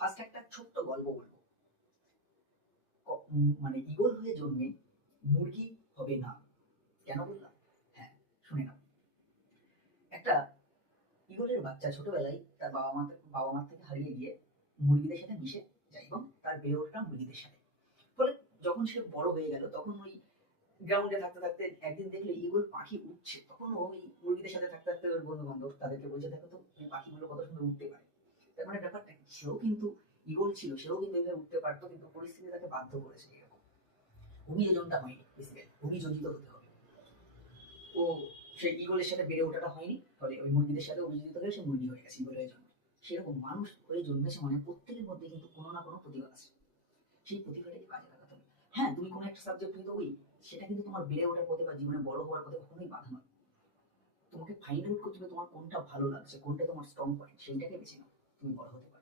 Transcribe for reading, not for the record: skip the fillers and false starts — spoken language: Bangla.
ফার্স্ট একটা ছোট্ট গল্প বলবো। মানে ঈগল হয়ে জন্মে মুরগি হবে না, কেন বললাম? হ্যাঁ, শুনে নাও। একটা ঈগলের বাচ্চা ছোটবেলায় তার বাবা মার থেকে হারিয়ে গিয়ে মুরগিদের সাথে মিশে যায় এবং তার বেড়ে ওঠা মুরগিদের সাথে। ফলে যখন সে বড় হয়ে গেল তখন ওই গ্রাউন্ডে থাকতে থাকতে একদিন দেখলো ঈগল পাখি উঠছে, তখন ওই মুরগিদের সাথে থাকতে থাকতে ওর বন্ধু বান্ধব তাদেরকে বলছে, দেখো তো এই পাখিগুলো কত সুন্দর উঠতে পারে। তার মানে ব্যাপারটা কি, সেও কিন্তু ঈগল ছিল, সেও কিন্তু এইভাবে উঠতে পারতো, কিন্তু পরিস্থিতি তাকে বাধ্য করেছে এরকম। অভিযোজনটা হয়নি, বেসিক্যালি অভিযোজিত হতে হবে। ও সেই ঈগলের সাথে বেড়ে ওঠাটা হয়নি, ফলে ওই মুরগিদের সাথে অভিযোজিত হয়ে সে মুরগি হয়ে গেছে, ঈগল হয়ে জন্ম। সেরকম মানুষ হয়ে জন্মেছে মানে প্রত্যেকের মধ্যে কিন্তু কোনো না কোনো প্রতিভা আছে, সেই প্রতিভাটাকে কাজে লাগাতে হবে। হ্যাঁ, তুমি কোনো একটা সাবজেক্ট নিতে ওই, সেটা কিন্তু তোমার বেড়ে ওঠার পথে বা জীবনে বড় হওয়ার পথে কখনোই বাধা নয়। তোমাকে ফাইন্ড আউট করতে হবে তোমার কোনটা ভালো লাগছে, কোনটা তোমার স্ট্রং পয়েন্ট, সেইটাকে বেছে নাও, তুমি বড় হতে পারবে।